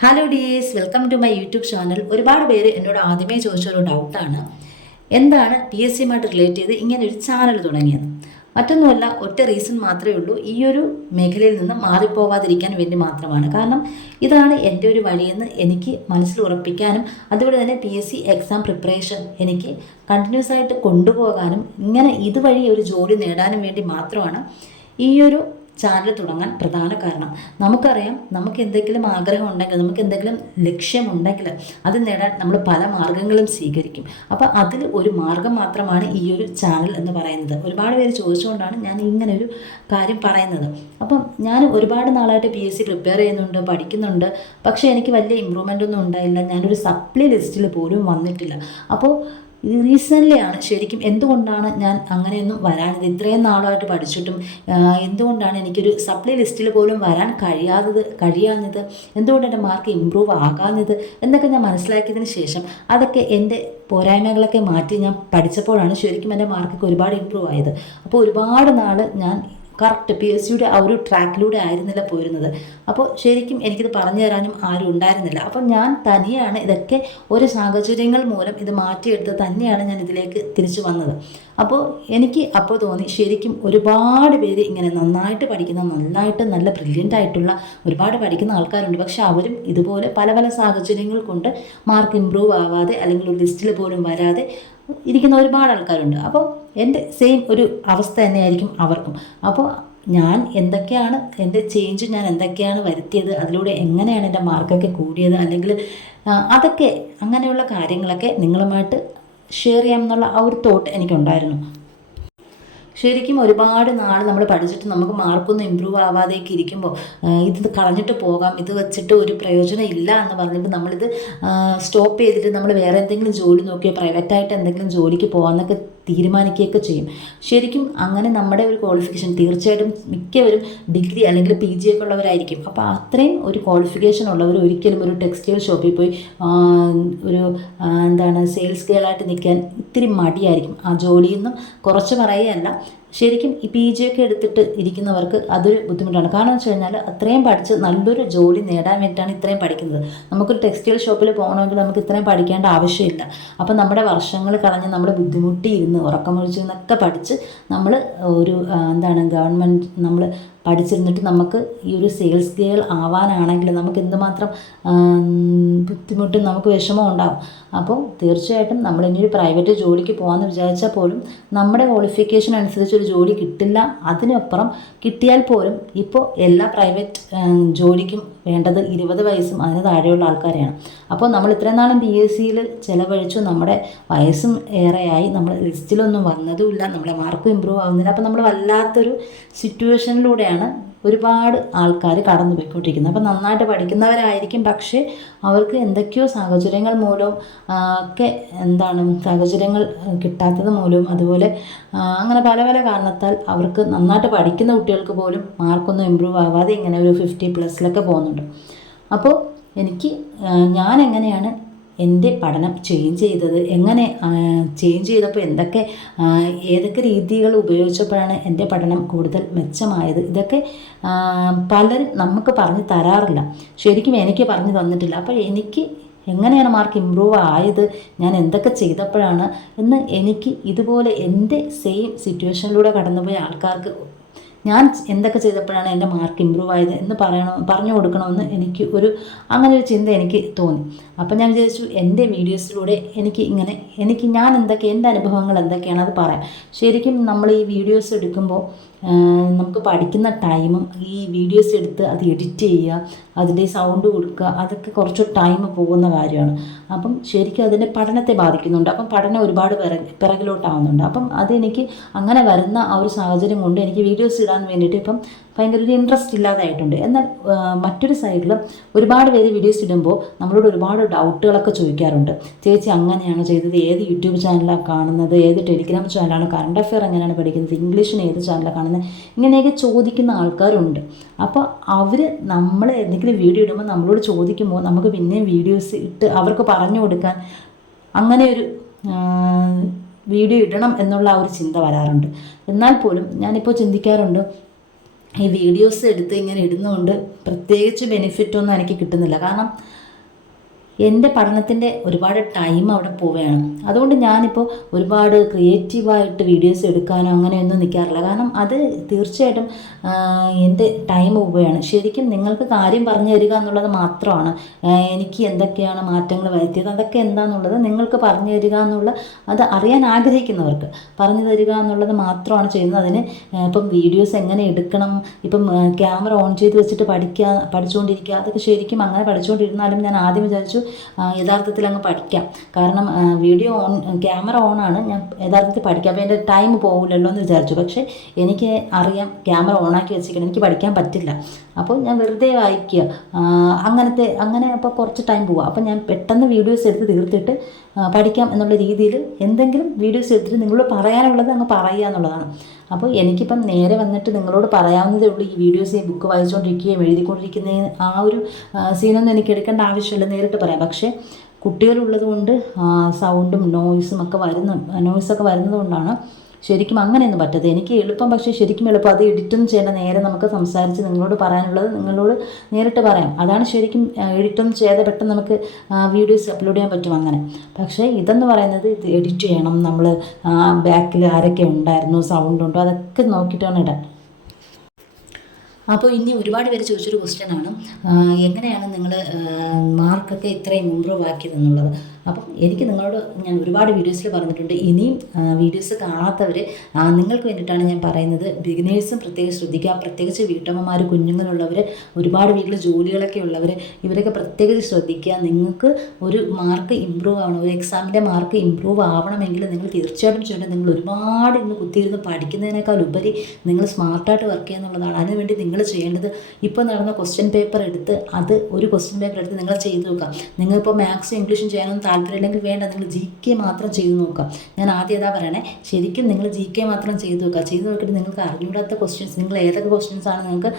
Hello dears welcome to my YouTube channel ഒരുപാട് പേര് എന്നോട് ആദ്യമേ ചോദിച്ചൊരു ഡൗട്ടാണ് എന്താണ് പി എസ് സിയുമായിട്ട് റിലേറ്റ് ചെയ്ത് ഇങ്ങനെ ഒരു ചാനൽ തുടങ്ങിയത്? മറ്റൊന്നുമല്ല ഒറ്റ റീസൺ മാത്രമേ ഉള്ളൂ. ഈ ഒരു മേഖലയിൽ നിന്ന് മാറിപ്പോവാതിരിക്കാൻ വേണ്ടി മാത്രമാണ്. കാരണം ഇതാണ് എന്റെ ഒരു വഴിയെന്ന് എനിക്ക് മനസ്സിൽ ഉറപ്പിക്കാനും അതുപോലെ തന്നെ P S C exam preparation എനിക്ക് കണ്ടിന്യൂസ് ആയിട്ട് കൊണ്ടുപോകാനും ഇങ്ങനെ ഇതുവഴി ഒരു ജോലി നേടാനും വേണ്ടി മാത്രമാണ് ഈ ഒരു ചാനൽ തുടങ്ങാൻ പ്രധാന കാരണം. നമുക്കറിയാം നമുക്ക് എന്തെങ്കിലും ആഗ്രഹം ഉണ്ടെങ്കിൽ നമുക്ക് എന്തെങ്കിലും ലക്ഷ്യമുണ്ടെങ്കിൽ അത് നേടാൻ നമ്മൾ പല മാർഗങ്ങളും സ്വീകരിക്കും. അപ്പോൾ അതിൽ ഒരു മാർഗം മാത്രമാണ് ഈ ഒരു ചാനൽ എന്ന് പറയുന്നത്. ഒരുപാട് പേര് ചോദിച്ചുകൊണ്ടാണ് ഞാൻ ഇങ്ങനെ ഒരു കാര്യം പറയുന്നത്. അപ്പം ഞാൻ ഒരുപാട് നാളായിട്ട് പി എസ് സി പ്രിപ്പയർ ചെയ്യുന്നുണ്ട് പഠിക്കുന്നുണ്ട്. പക്ഷേ എനിക്ക് വലിയ ഇമ്പ്രൂവ്മെന്റ് ഒന്നും ഉണ്ടായില്ല. ഞാനൊരു സപ്ലി ലിസ്റ്റിൽ പോലും വന്നിട്ടില്ല. അപ്പോൾ ഇത് റീസെന്റ്ലി ആണ്. ശരിക്കും എന്തുകൊണ്ടാണ് ഞാൻ അങ്ങനെയൊന്നും വരാൻ ഇത്രയും നാളായിട്ട് പഠിച്ചിട്ടും എന്തുകൊണ്ടാണ് എനിക്കൊരു സപ്ലൈ ലിസ്റ്റിൽ പോലും വരാൻ കഴിയാത്തത് കഴിയാഞ്ഞത്? എന്തുകൊണ്ട് എന്റെ മാർക്ക് ഇമ്പ്രൂവ് ആകാഞ്ഞത്? എന്നൊക്കെ ഞാൻ മനസ്സിലാക്കിയതിന് ശേഷം അതൊക്കെ എന്റെ പോരായ്മകളൊക്കെ മാറ്റി ഞാൻ പഠിച്ചപ്പോഴാണ് ശരിക്കും എന്റെ മാർക്കൊക്കെ ഒരുപാട് ഇമ്പ്രൂവ് ആയത്. അപ്പോൾ ഒരുപാട് നാൾ ഞാൻ കറക്റ്റ് പി എസ് സിയുടെ ആ ഒരു ട്രാക്കിലൂടെ ആയിരുന്നില്ല പോയിരുന്നത്. അപ്പോൾ ശരിക്കും എനിക്കിത് പറഞ്ഞു തരാനും ആരും ഉണ്ടായിരുന്നില്ല. അപ്പം ഞാൻ തനിയാണ് ഇതൊക്കെ ഒരു സാഹചര്യങ്ങൾ മൂലം ഇത് മാറ്റിയെടുത്ത് തന്നെയാണ് ഞാൻ ഇതിലേക്ക് തിരിച്ചു വന്നത്. അപ്പോൾ എനിക്ക് അപ്പോൾ തോന്നി ശരിക്കും ഒരുപാട് പേര് ഇങ്ങനെ നന്നായിട്ട് പഠിക്കുന്ന നന്നായിട്ട് നല്ല ബ്രില്യന്റ് ആയിട്ടുള്ള ഒരുപാട് പഠിക്കുന്ന ആൾക്കാരുണ്ട്. പക്ഷെ അവരും ഇതുപോലെ പല പല സാഹചര്യങ്ങൾ കൊണ്ട് മാർക്ക് ഇമ്പ്രൂവ് ആവാതെ അല്ലെങ്കിൽ ഒരു ലിസ്റ്റിൽ പോലും വരാതെ ഇരിക്കുന്ന ഒരുപാട് ആൾക്കാരുണ്ട്. അപ്പോൾ എന്റെ സെയിം ഒരു അവസ്ഥ തന്നെയായിരിക്കും അവർക്കും. അപ്പോൾ ഞാൻ എന്തൊക്കെയാണ് എന്റെ ചേഞ്ച് ഞാൻ എന്തൊക്കെയാണ് വരുത്തിയത് അതിലൂടെ എങ്ങനെയാണ് എന്റെ മാർക്കൊക്കെ കൂടിയത് അല്ലെങ്കിൽ അതൊക്കെ അങ്ങനെയുള്ള കാര്യങ്ങളൊക്കെ നിങ്ങളുമായിട്ട് ഷെയർ ചെയ്യാം എന്നുള്ള ആ ഒരു തോട്ട് എനിക്കുണ്ടായിരുന്നു. ശരിക്കും ഒരുപാട് നാൾ നമ്മൾ പഠിച്ചിട്ട് നമുക്ക് മാർക്കൊന്നും ഇമ്പ്രൂവ് ആവാതെയൊക്കെ ഇരിക്കുമ്പോൾ ഇത് കളഞ്ഞിട്ട് പോകാം ഇത് വെച്ചിട്ട് ഒരു പ്രയോജനം ഇല്ല എന്ന് പറഞ്ഞിട്ട് നമ്മളിത് സ്റ്റോപ്പ് ചെയ്തിട്ട് നമ്മൾ വേറെ എന്തെങ്കിലും ജോലി നോക്കിയോ പ്രൈവറ്റായിട്ട് എന്തെങ്കിലും ജോലിക്ക് പോകാമെന്നൊക്കെ തീരുമാനിക്കുകയൊക്കെ ചെയ്യും. ശരിക്കും അങ്ങനെ നമ്മുടെ ഒരു ക്വാളിഫിക്കേഷൻ തീർച്ചയായിട്ടും മിക്കവരും ഡിഗ്രി അല്ലെങ്കിൽ പി ജി ഒക്കെ ഉള്ളവരായിരിക്കും. അപ്പോൾ അത്രയും ഒരു ക്വാളിഫിക്കേഷൻ ഉള്ളവർ ഒരിക്കലും ഒരു ടെക്സ്റ്റൈൽ ഷോപ്പിൽ പോയി ഒരു എന്താണ് സെയിൽസ് ഗേളായിട്ട് നിൽക്കാൻ ഇത്തിരി മടിയായിരിക്കും. ആ ജോലിയിൽ നിന്നും കുറച്ച് പറയുകയല്ല ശരിക്കും ഈ പി ജി ഒക്കെ എടുത്തിട്ട് ഇരിക്കുന്നവർക്ക് അതൊരു ബുദ്ധിമുട്ടാണ്. കാരണം വെച്ച് കഴിഞ്ഞാൽ അത്രയും പഠിച്ച് നല്ലൊരു ജോലി നേടാൻ വേണ്ടിയിട്ടാണ് ഇത്രയും പഠിക്കുന്നത്. നമുക്കൊരു ടെക്സ്റ്റൈൽ ഷോപ്പിൽ പോകണമെങ്കിൽ നമുക്ക് ഇത്രയും പഠിക്കേണ്ട ആവശ്യമില്ല. അപ്പം നമ്മുടെ വർഷങ്ങൾ കളഞ്ഞ് നമ്മൾ ബുദ്ധിമുട്ടിയിരുന്ന് ഉറക്കമൊഴിച്ചെന്നൊക്കെ പഠിച്ച് നമ്മൾ ഒരു എന്താണ് ഗവൺമെന്റ് നമ്മൾ പഠിച്ചിരുന്നിട്ട് നമുക്ക് ഈ ഒരു സെയിൽസ് ഗേൾ ആവാനാണെങ്കിൽ നമുക്ക് എന്തുമാത്രം ബുദ്ധിമുട്ടും നമുക്ക് വിഷമം ഉണ്ടാകും അപ്പോൾ തീർച്ചയായിട്ടും നമ്മൾ ഇനി ഒരു പ്രൈവറ്റ് ജോലിക്ക് പോകാമെന്ന് വിചാരിച്ചാൽ പോലും നമ്മുടെ ക്വാളിഫിക്കേഷൻ അനുസരിച്ച് ഒരു ജോലി കിട്ടില്ല. അതിനപ്പുറം കിട്ടിയാൽ പോലും ഇപ്പോൾ എല്ലാ പ്രൈവറ്റ് ജോലിക്കും വേണ്ടത് ഇരുപത് വയസ്സും അതിന് താഴെയുള്ള ആൾക്കാരെയാണ്. അപ്പോൾ നമ്മൾ ഇത്രയും നാളും പി എസ് സിയിൽ ചിലവഴിച്ചു. നമ്മുടെ വയസ്സും ഏറെയായി. നമ്മൾ ലിസ്റ്റിലൊന്നും വന്നതുമില്ല. നമ്മുടെ മാർക്കും ഇമ്പ്രൂവ് ആവുന്നില്ല. അപ്പോൾ നമ്മൾ വല്ലാത്തൊരു സിറ്റുവേഷനിലൂടെയാണ് ഒരുപാട് ആൾക്കാർ കടന്നു പോയിക്കൊണ്ടിരിക്കുന്നത് അപ്പോൾ നന്നായിട്ട് പഠിക്കുന്നവരായിരിക്കും. പക്ഷേ അവർക്ക് എന്തൊക്കെയോ സാഹചര്യങ്ങൾ മൂലവും ഒക്കെ എന്താണ് സാഹചര്യങ്ങൾ കിട്ടാത്തത് മൂലവും അതുപോലെ അങ്ങനെ പല പല കാരണത്താൽ അവർക്ക് നന്നായിട്ട് പഠിക്കുന്ന കുട്ടികൾക്ക് പോലും മാർക്കൊന്നും ഇമ്പ്രൂവ് ആവാതെ ഇങ്ങനെ ഒരു ഫിഫ്റ്റി പ്ലസ്സിലൊക്കെ പോകുന്നുണ്ട്. അപ്പോൾ എനിക്ക് ഞാൻ എങ്ങനെയാണ് എന്റെ പഠനം ചേഞ്ച് ചെയ്തത്? എങ്ങനെ ചേഞ്ച് ചെയ്തപ്പോൾ എന്തൊക്കെ ഏതൊക്കെ രീതികൾ ഉപയോഗിച്ചപ്പോഴാണ് എന്റെ പഠനം കൂടുതൽ മെച്ചമായത്? ഇതൊക്കെ പലരും നമുക്ക് പറഞ്ഞു തരാറില്ല. ശരിക്കും എനിക്ക് പറഞ്ഞു തന്നിട്ടില്ല. അപ്പോൾ എനിക്ക് എങ്ങനെയാണ് മാർക്ക് ഇമ്പ്രൂവ് ആയത്? ഞാൻ എന്തൊക്കെ ചെയ്തപ്പോഴാണ്? എന്ന് എനിക്ക് ഇതുപോലെ എന്റെ സെയിം സിറ്റുവേഷനിലൂടെ കടന്നുപോയ ആൾക്കാർക്ക് ഞാൻ എന്തൊക്കെ ചെയ്തപ്പോഴാണ് എന്റെ മാർക്ക് ഇമ്പ്രൂവ് ആയത് എന്ന് പറയണം പറഞ്ഞു കൊടുക്കണമെന്ന് എനിക്ക് ഒരു അങ്ങനെ ഒരു ചിന്ത എനിക്ക് തോന്നി. അപ്പം ഞാൻ വിചാരിച്ചു എന്റെ വീഡിയോസിലൂടെ എനിക്ക് ഇങ്ങനെ എനിക്ക് ഞാൻ എന്തൊക്കെ എന്റെ അനുഭവങ്ങൾ എന്തൊക്കെയാണ് അത് പറയാം. ശരിക്കും നമ്മൾ ഈ വീഡിയോസ് എടുക്കുമ്പോൾ നമുക്ക് പഠിക്കുന്ന ടൈമും ഈ വീഡിയോസ് എടുത്ത് അത് എഡിറ്റ് ചെയ്യുക അതിന്റെ സൗണ്ട് കൊടുക്കുക അതൊക്കെ കുറച്ച് ടൈം പോകുന്ന കാര്യമാണ്. അപ്പം ശരിക്കും അതിന്റെ പഠനത്തെ ബാധിക്കുന്നുണ്ട്. അപ്പം പഠനം ഒരുപാട് പിറക് പിറകിലോട്ടാവുന്നുണ്ട്. അപ്പം അതെനിക്ക് അങ്ങനെ വരുന്ന ആ ഒരു സാഹചര്യം കൊണ്ട് എനിക്ക് വീഡിയോസ് ഇടാൻ വേണ്ടിയിട്ട് ഇപ്പം ഭയങ്കര ഒരു ഇൻട്രസ്റ്റ് ഇല്ലാതായിട്ടുണ്ട്. എന്നാൽ മറ്റൊരു സൈഡിൽ ഒരുപാട് പേര് വീഡിയോസ് ഇടുമ്പോൾ നമ്മളോട് ഒരുപാട് ഡൗട്ടുകളൊക്കെ ചോദിക്കാറുണ്ട്. ചേച്ചി അങ്ങനെയാണ് ചെയ്തത്? ഏത് യൂട്യൂബ് ചാനലാണ് കാണുന്നത്? ഏത് ടെലിഗ്രാം ചാനലാണ് കറണ്ട് അഫെയർ എങ്ങനെയാണ് പഠിക്കുന്നത്? ഇംഗ്ലീഷിന് ഏത് ചാനലാണ് കാണുന്നത്? ഇങ്ങനെയൊക്കെ ചോദിക്കുന്ന ആൾക്കാരുണ്ട്. അപ്പോൾ അവർ നമ്മൾ എന്തെങ്കിലും വീഡിയോ ഇടുമ്പോൾ നമ്മളോട് ചോദിക്കുമ്പോൾ നമുക്ക് പിന്നെയും വീഡിയോസ് ഇട്ട് അവർക്ക് പറഞ്ഞു കൊടുക്കാൻ അങ്ങനെ ഒരു വീഡിയോ ഇടണം എന്നുള്ള ആ ഒരു ചിന്ത വരാറുണ്ട്. എന്നാൽ പോലും ഞാനിപ്പോൾ ചിന്തിക്കാറുണ്ട് ഈ വീഡിയോസ് എടുത്ത് ഇങ്ങനെ ഇടുന്നതുകൊണ്ട് പ്രത്യേകിച്ച് ബെനിഫിറ്റൊന്നും എനിക്ക് കിട്ടുന്നില്ല. കാരണം എന്റെ പഠനത്തിന്റെ ഒരുപാട് ടൈം അവിടെ പോവുകയാണ്. അതുകൊണ്ട് ഞാനിപ്പോൾ ഒരുപാട് ക്രിയേറ്റീവായിട്ട് വീഡിയോസ് എടുക്കാനോ അങ്ങനെയൊന്നും നിൽക്കാറില്ല. കാരണം അത് തീർച്ചയായിട്ടും എന്റെ ടൈം പോവുകയാണ്. ശരിക്കും നിങ്ങൾക്ക് കാര്യം പറഞ്ഞു തരിക എന്നുള്ളത് മാത്രമാണ്. എനിക്ക് എന്തൊക്കെയാണ് മാറ്റങ്ങൾ വരുത്തിയത് അതൊക്കെ എന്താണെന്നുള്ളത് നിങ്ങൾക്ക് പറഞ്ഞു തരിക എന്നുള്ള അത് അറിയാൻ ആഗ്രഹിക്കുന്നവർക്ക് പറഞ്ഞു തരിക എന്നുള്ളത് മാത്രമാണ് ചെയ്യുന്നത്. അതിന് ഇപ്പം വീഡിയോസ് എങ്ങനെ എടുക്കണം ഇപ്പം ക്യാമറ ഓൺ ചെയ്ത് വെച്ചിട്ട് പഠിക്കുക പഠിച്ചുകൊണ്ടിരിക്കുക അതൊക്കെ ശരിക്കും അങ്ങനെ പഠിച്ചുകൊണ്ടിരുന്നാലും ഞാൻ ആദ്യം വിചാരിച്ചു യഥാർത്ഥത്തിൽ അങ്ങ് പഠിക്കാം. കാരണം വീഡിയോ ഓൺ ക്യാമറ ഓണാണ് ഞാൻ യഥാർത്ഥത്തിൽ പഠിക്കാം. അപ്പോൾ എന്റെ ടൈം പോകില്ലല്ലോ എന്ന് വിചാരിച്ചു. പക്ഷേ എനിക്ക് അറിയാം ക്യാമറ ഓണാക്കി വെച്ചിരിക്കണം. എനിക്ക് പഠിക്കാൻ പറ്റില്ല. അപ്പോൾ ഞാൻ വെറുതെ വായിക്കുക. അങ്ങനത്തെ അങ്ങനെ അപ്പോൾ കുറച്ച് ടൈം പോവുക അപ്പോൾ ഞാൻ പെട്ടെന്ന് വീഡിയോസ് എടുത്ത് തീർത്തിട്ട് പഠിക്കാം എന്നുള്ള രീതിയിൽ എന്തെങ്കിലും വീഡിയോസ് എടുത്തിട്ട് നിങ്ങളോട് പറയാനുള്ളത് അങ്ങ് പറയുക എന്നുള്ളതാണ്. അപ്പോൾ എനിക്കിപ്പം നേരെ വന്നിട്ട് നിങ്ങളോട് പറയാവുന്നതേ ഉള്ളൂ ഈ വീഡിയോസ് ഈ ബുക്ക് വായിച്ചുകൊണ്ടിരിക്കുകയും എഴുതിക്കൊണ്ടിരിക്കുന്ന ആ ഒരു സീനൊന്നും എനിക്ക് എടുക്കേണ്ട ആവശ്യമില്ല നേരിട്ട് പറയാം. പക്ഷേ കുട്ടികളുള്ളത് കൊണ്ട് സൗണ്ടും നോയ്സും ഒക്കെ വരുന്ന നോയ്സൊക്കെ വരുന്നത് കൊണ്ടാണ് ശരിക്കും അങ്ങനെയൊന്നും പറ്റത് എനിക്ക് എളുപ്പം പക്ഷേ ശരിക്കും എളുപ്പം അത് എഡിറ്റൊന്നും ചെയ്യേണ്ട നേരെ നമുക്ക് സംസാരിച്ച് നിങ്ങളോട് പറയാനുള്ളത് നിങ്ങളോട് നേരിട്ട് പറയാം. അതാണ് ശരിക്കും എഡിറ്റൊന്നും ചെയ്യാതെ പെട്ടെന്ന് നമുക്ക് വീഡിയോസ് അപ്ലോഡ് ചെയ്യാൻ പറ്റും അങ്ങനെ. പക്ഷേ ഇതെന്ന് പറയുന്നത് ഇത് എഡിറ്റ് ചെയ്യണം. നമ്മൾ ബാക്കിൽ ആരൊക്കെ ഉണ്ടായിരുന്നു സൗണ്ട് ഉണ്ടോ അതൊക്കെ നോക്കിയിട്ടാണ് ഇടാൻ. അപ്പോൾ ഇനി ഒരുപാട് പേര് ചോദിച്ചൊരു ക്വസ്റ്റ്യനാണ് എങ്ങനെയാണ് നിങ്ങൾ മാർക്കൊക്കെ ഇത്രയും ഇമ്പ്രൂവ് ആക്കിയതെന്നുള്ളത് അപ്പം എനിക്ക് നിങ്ങളോട് ഞാൻ ഒരുപാട് വീഡിയോസിൽ പറഞ്ഞിട്ടുണ്ട്. ഇനിയും വീഡിയോസ് കാണാത്തവർ നിങ്ങൾക്ക് വേണ്ടിയിട്ടാണ് ഞാൻ പറയുന്നത്. ബിഗിനേഴ്സും പ്രത്യേകം ശ്രദ്ധിക്കുക. പ്രത്യേകിച്ച് വീട്ടമ്മമാർ കുഞ്ഞുങ്ങളുള്ളവർ ഒരുപാട് വീട്ടിൽ ജോലികളൊക്കെ ഉള്ളവർ ഇവരൊക്കെ പ്രത്യേകിച്ച് ശ്രദ്ധിക്കുക. നിങ്ങൾക്ക് ഒരു മാർക്ക് ഇമ്പ്രൂവ് ആവണം. ഒരു എക്സാമിന്റെ മാർക്ക് ഇമ്പ്രൂവ് ആവണമെങ്കിൽ നിങ്ങൾ തീർച്ചയായിട്ടും ചെയ്യേണ്ടത് നിങ്ങൾ ഒരുപാട് ഇന്ന് കുത്തിയിരുന്ന് പഠിക്കുന്നതിനേക്കാൾ ഉപരി നിങ്ങൾ സ്മാർട്ടായിട്ട് വർക്ക് ചെയ്യുക എന്നുള്ളതാണ്. അതിനുവേണ്ടി നിങ്ങൾ ചെയ്യേണ്ടത് ഇപ്പോൾ നടന്ന ക്വസ്റ്റ്യൻ പേപ്പർ എടുത്ത് അത് ഒരു ക്വസ്റ്റ്യൻ പേപ്പർ എടുത്ത് നിങ്ങൾ ചെയ്തു നോക്കാം നിങ്ങളിപ്പോൾ മാത്സും ഇംഗ്ലീഷും ചെയ്യാനൊന്നും താല്പര്യമില്ലെങ്കിൽ വേണ്ട നിങ്ങൾ ജി കെ മാത്രം ചെയ്തു നോക്കുക. ഞാൻ ആദ്യം ഏതാ പറയണേ ശരിക്കും നിങ്ങൾ ജി കെ മാത്രം ചെയ്തു നോക്കുക. ചെയ്തു നോക്കിയിട്ട് നിങ്ങൾക്ക് അറിഞ്ഞൂടാത്ത ക്വസ്റ്റ്യൻസ് നിങ്ങൾ ഏതൊക്കെ ക്വസ്റ്റ്യൻസ് ആണ് നിങ്ങൾക്ക്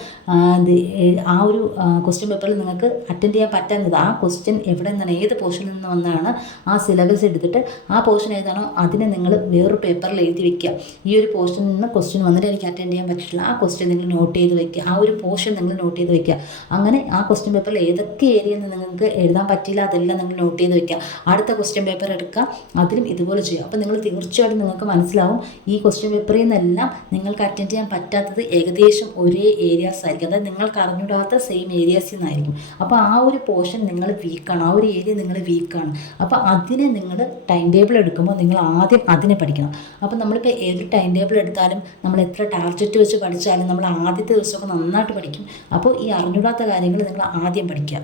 ആ, ഒരു ക്വസ്റ്റ്യൻ പേപ്പറിൽ നിങ്ങൾക്ക് അറ്റൻഡ് ചെയ്യാൻ പറ്റാത്തത് ആ ക്വസ്റ്റ്യൻ എവിടെ നിന്നാണ് ഏത് പോർഷനിൽ നിന്ന് വന്നാണ് ആ സിലബസ് എടുത്തിട്ട് ആ പോർഷൻ ഏതാണോ അതിനെ നിങ്ങൾ വേറൊരു പേപ്പറിൽ എഴുതി വെക്കുക. ഈ ഒരു പോർഷനിൽ നിന്ന് ക്വസ്റ്റ്യൻ വന്നിട്ട് എനിക്ക് അറ്റൻഡ് ചെയ്യാൻ പറ്റില്ല. ആ ക്വസ്റ്റ്യൻ നിങ്ങൾ നോട്ട് ചെയ്ത് വെക്കുക. ആ ഒരു പോർഷൻ നിങ്ങൾ നോട്ട് ചെയ്ത് വെക്കുക. അങ്ങനെ ആ ക്വസ്റ്റ്യൻ പേപ്പറിൽ ഏതൊക്കെ നിന്ന് നിങ്ങൾക്ക് എഴുതാൻ പറ്റില്ല അതെല്ലാം നിങ്ങൾ നോട്ട് ചെയ്ത് വെക്കുക. അടുത്ത ക്വസ്റ്റ്യൻ പേപ്പർ എടുക്കുക അതിലും ഇതുപോലെ ചെയ്യുക അപ്പോൾ നിങ്ങൾ തീർച്ചയായിട്ടും നിങ്ങൾക്ക് മനസ്സിലാവും ഈ ക്വസ്റ്റ്യൻ പേപ്പറിൽ നിന്നെല്ലാം നിങ്ങൾക്ക് അറ്റൻഡ് ചെയ്യാൻ പറ്റാത്തത് ഏകദേശം ഒരേ ഏരിയാസ് ആയിരിക്കും. അതായത് നിങ്ങൾക്ക് അറിഞ്ഞിടാത്ത സെയിം ഏരിയാസിൽ നിന്നായിരിക്കും അപ്പോൾ ആ ഒരു പോർഷൻ നിങ്ങൾ വീക്കാണ് ആ ഒരു ഏരിയ നിങ്ങൾ വീക്കാണ് അപ്പോൾ അതിനെ നിങ്ങൾ ടൈം ടേബിൾ എടുക്കുമ്പോൾ നിങ്ങൾ ആദ്യം അതിനെ പഠിക്കണം. അപ്പോൾ നമ്മളിപ്പോൾ ഏത് ടൈം ടേബിൾ എടുത്താലും നമ്മൾ എത്ര ടാർജറ്റ് വെച്ച് പഠിച്ചാലും നമ്മൾ ആദ്യത്തെ ദിവസമൊക്കെ നന്നായിട്ട് പഠിക്കും. അപ്പോൾ ഈ അറിഞ്ഞിടാത്ത കാര്യങ്ങൾ നിങ്ങൾ ആദ്യം പഠിക്കുക.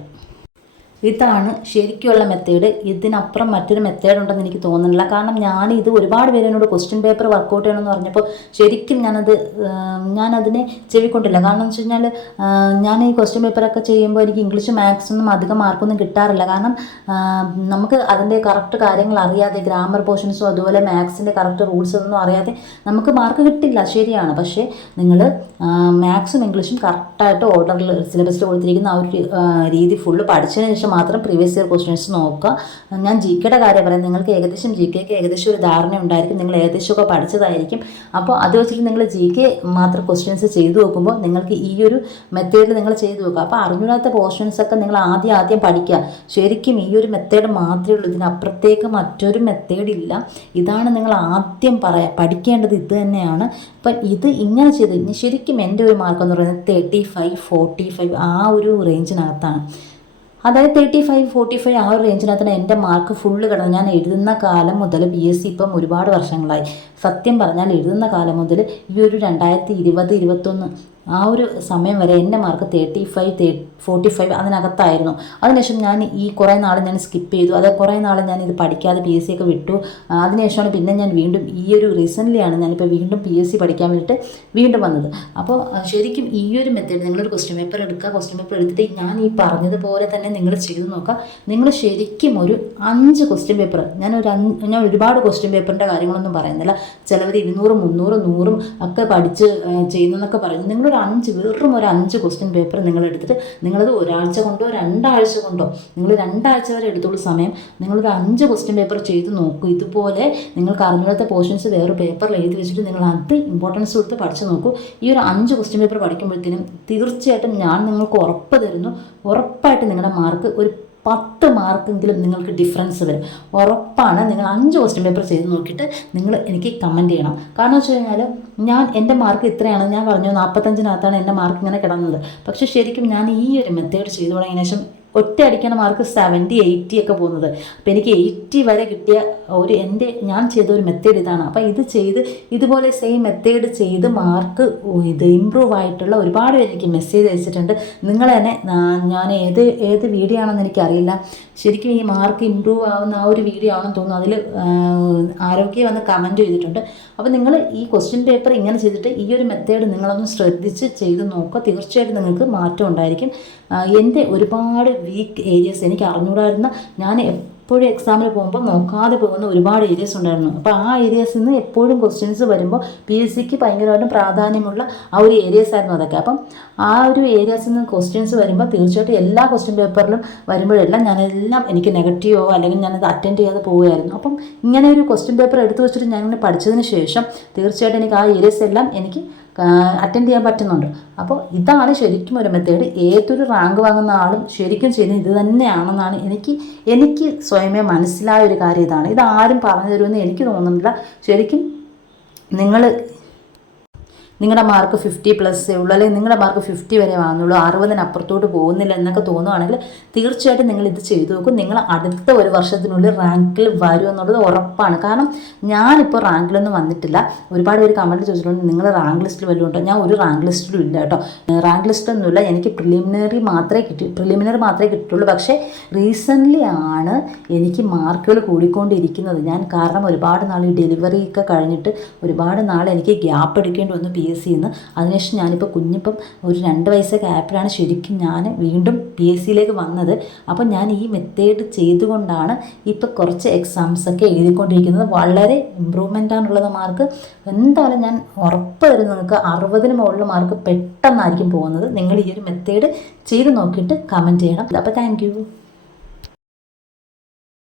ഇതാണ് ശരിക്കുള്ള മെത്തേഡ് ഇതിനപ്പുറം മറ്റൊരു മെത്തേഡ് ഉണ്ടെന്ന് എനിക്ക് തോന്നുന്നില്ല. കാരണം ഞാൻ ഇത് ഒരുപാട് പേര് എന്നോട് ക്വസ്റ്റ്യൻ പേപ്പർ വർക്കൗട്ട് ചെയ്യണമെന്ന് പറഞ്ഞപ്പോൾ ശരിക്കും ഞാനത് ഞാനതിനെ ചെവിക്കൊണ്ടില്ല. കാരണം എന്ന് വെച്ച് കഴിഞ്ഞാൽ ഞാൻ ഈ ക്വസ്റ്റ്യൻ പേപ്പറൊക്കെ ചെയ്യുമ്പോൾ എനിക്ക് ഇംഗ്ലീഷ് മാത്സ് ഒന്നും അധികം മാർക്കൊന്നും കിട്ടാറില്ല. കാരണം നമുക്ക് അതിന്റെ കറക്റ്റ് കാര്യങ്ങൾ അറിയാതെ ഗ്രാമർ പോർഷൻസും അതുപോലെ മാത്സിന്റെ കറക്റ്റ് റൂൾസ് ഒന്നും അറിയാതെ നമുക്ക് മാർക്ക് കിട്ടില്ല. ശരിയാണ്. പക്ഷേ നിങ്ങൾ മാത്സും ഇംഗ്ലീഷും കറക്റ്റായിട്ട് ഓർഡറിൽ സിലബസിൽ കൊടുത്തിരിക്കുന്ന ആ ഒരു രീതി ഫുള്ള് പഠിച്ചതിന് ശേഷം മാത്രം പ്രീവിയസ് ഇയർ ക്വസ്റ്റ്യൻസ് നോക്കുക. ഞാൻ ജി കെയുടെ കാര്യം പറയാം. നിങ്ങൾക്ക് ഏകദേശം ജി കെക്ക് ഏകദേശം ഒരു ധാരണ ഉണ്ടായിരിക്കും. നിങ്ങൾ ഏകദേശമൊക്കെ പഠിച്ചതായിരിക്കും. അപ്പോൾ അത് വെച്ചിട്ട് നിങ്ങൾ ജി കെ മാത്രം ക്വസ്റ്റ്യൻസ് ചെയ്തു നോക്കുമ്പോൾ നിങ്ങൾക്ക് ഈ ഒരു മെത്തേഡിൽ നിങ്ങൾ ചെയ്തു നോക്കുക. അപ്പോൾ അറിഞ്ഞൂടാത്ത പോർഷൻസ് ഒക്കെ നിങ്ങൾ ആദ്യം ആദ്യം പഠിക്കുക. ശരിക്കും ഈ ഒരു മെത്തേഡ് മാത്രമേ ഉള്ളൂ. ഇതിനപ്പുറത്തേക്ക് മറ്റൊരു മെത്തേഡ് ഇല്ല. ഇതാണ് നിങ്ങൾ ആദ്യം പറയാം പഠിക്കേണ്ടത് ഇത് തന്നെയാണ്. അപ്പം ഇത് ഇങ്ങനെ ചെയ്ത് ശരിക്കും എന്റെ ഒരു മാർക്ക് എന്ന് പറയുന്നത് തേർട്ടി ഫൈവ് ഫോർട്ടി ഫൈവ് ആ ഒരു റേഞ്ചിനകത്താണ് അതായത് തേർട്ടി ഫൈവ് ഫോർട്ടി ഫൈവ് ആ ഒരു റേഞ്ചിനകത്താണ് എന്റെ മാർക്ക് ഫുള്ള് കിടന്നു. ഞാൻ എഴുതുന്ന കാലം മുതൽ ബി എസ് സി ഇപ്പം ഒരുപാട് വർഷങ്ങളായി. സത്യം പറഞ്ഞാൽ എഴുതുന്ന കാലം മുതൽ ഈ ഒരു രണ്ടായിരത്തി ഇരുപത് ഇരുപത്തൊന്ന് ആ ഒരു സമയം വരെ എന്റെ മാർക്ക് തേർട്ടി ഫൈവ് തേ ഫോർട്ടി ഫൈവ് അതിനകത്തായിരുന്നു. അതിനുശേഷം ഞാൻ ഈ കുറേ നാൾ ഞാൻ സ്കിപ്പ് ചെയ്തു. അത് കുറേ നാൾ ഞാൻ ഇത് പഠിക്കാതെ പി എസ് സി ഒക്കെ വിട്ടു. അതിനുശേഷമാണ് പിന്നെ ഞാൻ വീണ്ടും ഈ ഒരു റീസന്റ്ലിയാണ് ഞാനിപ്പോൾ വീണ്ടും പി എസ് സി പഠിക്കാൻ വേണ്ടിയിട്ട് വീണ്ടും വന്നത്. അപ്പോൾ ശരിക്കും ഈ ഒരു മെത്തേഡ് നിങ്ങളൊരു ക്വസ്റ്റ്യൻ പേപ്പർ എടുക്കുക ക്വസ്റ്റ്യൻ പേപ്പർ എടുത്തിട്ട് ഞാൻ ഈ പറഞ്ഞതുപോലെ തന്നെ നിങ്ങൾ ചെയ്ത് നോക്കുക. നിങ്ങൾ ശരിക്കും ഒരു അഞ്ച് ക്വസ്റ്റ്യൻ പേപ്പർ ഞാൻ ഒരു അഞ്ച് ഞാൻ ഒരുപാട് ക്വസ്റ്റ്യൻ പേപ്പറിന്റെ കാര്യങ്ങളൊന്നും പറയുന്നില്ല. ചിലവർ ഇരുന്നൂറും മുന്നൂറും നൂറും ഒക്കെ പഠിച്ച് ചെയ്യുന്നതെന്നൊക്കെ പറയുന്നു നിങ്ങളൊരു അഞ്ച് വെറും ഒരു അഞ്ച് ക്വസ്റ്റ്യൻ പേപ്പർ നിങ്ങൾ എടുത്തിട്ട് നിങ്ങളത് ഒരാഴ്ച കൊണ്ടോ രണ്ടാഴ്ച കൊണ്ടോ നിങ്ങൾ രണ്ടാഴ്ച വരെ എടുത്തോളൂ സമയം. നിങ്ങളൊരു അഞ്ച് ക്വസ്റ്റ്യൻ പേപ്പർ ചെയ്ത് നോക്കൂ. ഇതുപോലെ നിങ്ങൾക്ക് അറിഞ്ഞിടത്തെ പോർഷൻസ് വേറെ പേപ്പറിൽ എഴുതി വെച്ചിട്ട് നിങ്ങൾ അത് ഇമ്പോർട്ടൻസ് കൊടുത്ത് പഠിച്ചു നോക്കൂ. ഈ ഒരു അഞ്ച് ക്വസ്റ്റ്യൻ പേപ്പർ പഠിക്കുമ്പോഴത്തേനും തീർച്ചയായിട്ടും ഞാൻ നിങ്ങൾക്ക് ഉറപ്പ് തരുന്നു. ഉറപ്പായിട്ട് നിങ്ങളുടെ മാർക്ക് ഒരു പത്ത് മാർക്കെങ്കിലും നിങ്ങൾക്ക് ഡിഫറൻസ് വരും. ഉറപ്പാണ് നിങ്ങൾ അഞ്ച് ക്വസ്റ്റ്യൻ പേപ്പർ ചെയ്ത് നോക്കിയിട്ട് നിങ്ങൾ എനിക്ക് കമന്റ് ചെയ്യണം. കാരണം വെച്ച് കഴിഞ്ഞാൽ ഞാൻ എന്റെ മാർക്ക് ഇത്രയാണ്. ഞാൻ പറഞ്ഞു നാൽപ്പത്തഞ്ചിനകത്താണ് എന്റെ മാർക്ക് ഇങ്ങനെ കിടന്നത്. പക്ഷേ ശരിക്കും ഞാൻ ഈ ഒരു മെത്തേഡ് ചെയ്തു തുടങ്ങിയ ശേഷം ഒറ്റ അടിക്കണ മാർക്ക് സെവന്റി എയ്റ്റി ഒക്കെ പോകുന്നത്. അപ്പോൾ എനിക്ക് എയ്റ്റി വരെ കിട്ടിയ ഒരു എന്റെ ഞാൻ ചെയ്ത ഒരു മെത്തേഡ് ഇതാണ്. അപ്പോൾ ഇത് ചെയ്ത് ഇതുപോലെ സെയിം മെത്തേഡ് ചെയ്ത് മാർക്ക് ഇത് ഇമ്പ്രൂവ് ആയിട്ടുള്ള ഒരുപാട് പേര് എനിക്ക് മെസ്സേജ് അയച്ചിട്ടുണ്ട്. നിങ്ങൾ തന്നെ ഞാൻ ഏത് ഏത് വീഡിയോ ആണെന്ന് എനിക്കറിയില്ല. ശരിക്കും ഈ മാർക്ക് ഇമ്പ്രൂവ് ആവുന്ന ആ ഒരു വീഡിയോ ആണെന്ന് തോന്നുന്നു. അതിൽ ആരോഗ്യം വന്ന് കമന്റ് ചെയ്തിട്ടുണ്ട്. അപ്പോൾ നിങ്ങൾ ഈ ക്വസ്റ്റ്യൻ പേപ്പർ ഇങ്ങനെ ചെയ്തിട്ട് ഈ ഒരു മെത്തേഡ് നിങ്ങളൊന്ന് ശ്രദ്ധിച്ച് ചെയ്ത് നോക്കുക. തീർച്ചയായിട്ടും നിങ്ങൾക്ക് മാറ്റം ഉണ്ടായിരിക്കും. എന്റെ ഒരുപാട് വീക്ക് ഏരിയസ് എനിക്ക് അറിഞ്ഞൂടായിരുന്ന. ഞാൻ എപ്പോഴും എക്സാമിന് പോകുമ്പോൾ നോക്കാതെ പോകുന്ന ഒരുപാട് ഏരിയസ് ഉണ്ടായിരുന്നു. അപ്പോൾ ആ ഏരിയസിൽ നിന്ന് എപ്പോഴും ക്വസ്റ്റ്യൻസ് വരുമ്പോൾ പി എസ് സിക്ക് ഭയങ്കരമായിട്ടും പ്രാധാന്യമുള്ള ആ ഒരു ഏരിയസ് ആയിരുന്നു അതൊക്കെ. അപ്പം ആ ഒരു ഏരിയസിൽ നിന്ന് ക്വസ്റ്റ്യൻസ് വരുമ്പോൾ തീർച്ചയായിട്ടും എല്ലാ ക്വസ്റ്റ്യൻ പേപ്പറിലും വരുമ്പോഴെല്ലാം ഞാനെല്ലാം എനിക്ക് നെഗറ്റീവോ അല്ലെങ്കിൽ ഞാനത് അറ്റൻഡ് ചെയ്യാതെ പോവുകയായിരുന്നു. അപ്പം ഇങ്ങനെ ഒരു ക്വസ്റ്റ്യൻ പേപ്പർ എടുത്തു വെച്ചിട്ട് ഞാനിങ്ങനെ പഠിച്ചതിന് ശേഷം തീർച്ചയായിട്ടും എനിക്ക് ആ ഏരിയസ് എല്ലാം എനിക്ക് അറ്റൻഡ് ചെയ്യാൻ പറ്റുന്നുണ്ട്. അപ്പോൾ ഇതാണ് ശരിക്കും ഒരു മെത്തേഡ് ഏതൊരു റാങ്ക് വാങ്ങുന്ന ആളും ശരിക്കും ചെയ്യുന്നത് ഇത് തന്നെയാണെന്നാണ് എനിക്ക് എനിക്ക് സ്വയമേ മനസ്സിലായ ഒരു കാര്യം ഇതാണ്. ഇത് ആരും പറഞ്ഞു തരുമെന്ന് എനിക്ക് തോന്നുന്നില്ല. ശരിക്കും നിങ്ങൾ നിങ്ങളുടെ മാർക്ക് ഫിഫ്റ്റി പ്ലസ് ഉള്ളൂ. അല്ലെങ്കിൽ നിങ്ങളുടെ മാർക്ക് ഫിഫ്റ്റി വരെ വാങ്ങുള്ളൂ. അറുപതിന് അപ്പുറത്തോട്ട് പോകുന്നില്ല എന്നൊക്കെ തോന്നുവാണെങ്കിൽ തീർച്ചയായിട്ടും നിങ്ങൾ ഇത് ചെയ്തു നോക്കും. നിങ്ങൾ അടുത്ത ഒരു വർഷത്തിനുള്ളിൽ റാങ്കിൽ വരും എന്നുള്ളത് ഉറപ്പാണ്. കാരണം ഞാനിപ്പോൾ റാങ്കിലൊന്നും വന്നിട്ടില്ല. ഒരുപാട് പേര് കമന്റ് ചോദിച്ചിട്ടുണ്ട് നിങ്ങൾ റാങ്ക് ലിസ്റ്റിൽ വല്ലതും ഉണ്ടോ ഞാൻ ഒരു റാങ്ക് ലിസ്റ്റിലും ഇല്ല കേട്ടോ. റാങ്ക് ലിസ്റ്റൊന്നുമില്ല എനിക്ക് പ്രിലിമിനറി മാത്രമേ കിട്ടി പ്രിലിമിനറി മാത്രമേ കിട്ടുള്ളൂ. പക്ഷേ റീസെന്റ്ലി ആണ് എനിക്ക് മാർക്കുകൾ കൂടിക്കൊണ്ടിരിക്കുന്നത്. ഞാൻ കാരണം ഒരുപാട് നാൾ ഈ ഡെലിവറി ഒക്കെ കഴിഞ്ഞിട്ട് ഒരുപാട് നാൾ എനിക്ക് ഗ്യാപ്പ് എടുക്കേണ്ടി വന്നു. പി എസ് സിന്ന് അതിനുശേഷം ഞാനിപ്പോൾ കുഞ്ഞിപ്പം ഒരു രണ്ട് വയസ്സൊക്കെ ആയപ്പോഴാണ് ശരിക്കും ഞാൻ വീണ്ടും പി എസ് സിയിലേക്ക് വന്നത്. അപ്പോൾ ഞാൻ ഈ മെത്തേഡ് ചെയ്തുകൊണ്ടാണ് ഇപ്പോൾ കുറച്ച് എക്സാംസ് ഒക്കെ എഴുതിക്കൊണ്ടിരിക്കുന്നത്. വളരെ ഇമ്പ്രൂവ്മെന്റ് ആണുള്ളത് മാർക്ക് എന്തായാലും ഞാൻ ഉറപ്പ് തരുന്നു നിങ്ങൾക്ക് അറുപതിന് മുകളിൽ മാർക്ക് പെട്ടെന്നായിരിക്കും പോകുന്നത്. നിങ്ങൾ ഈ ഒരു മെത്തേഡ് ചെയ്ത് നോക്കിയിട്ട് കമന്റ് ചെയ്യണം. അപ്പോൾ താങ്ക്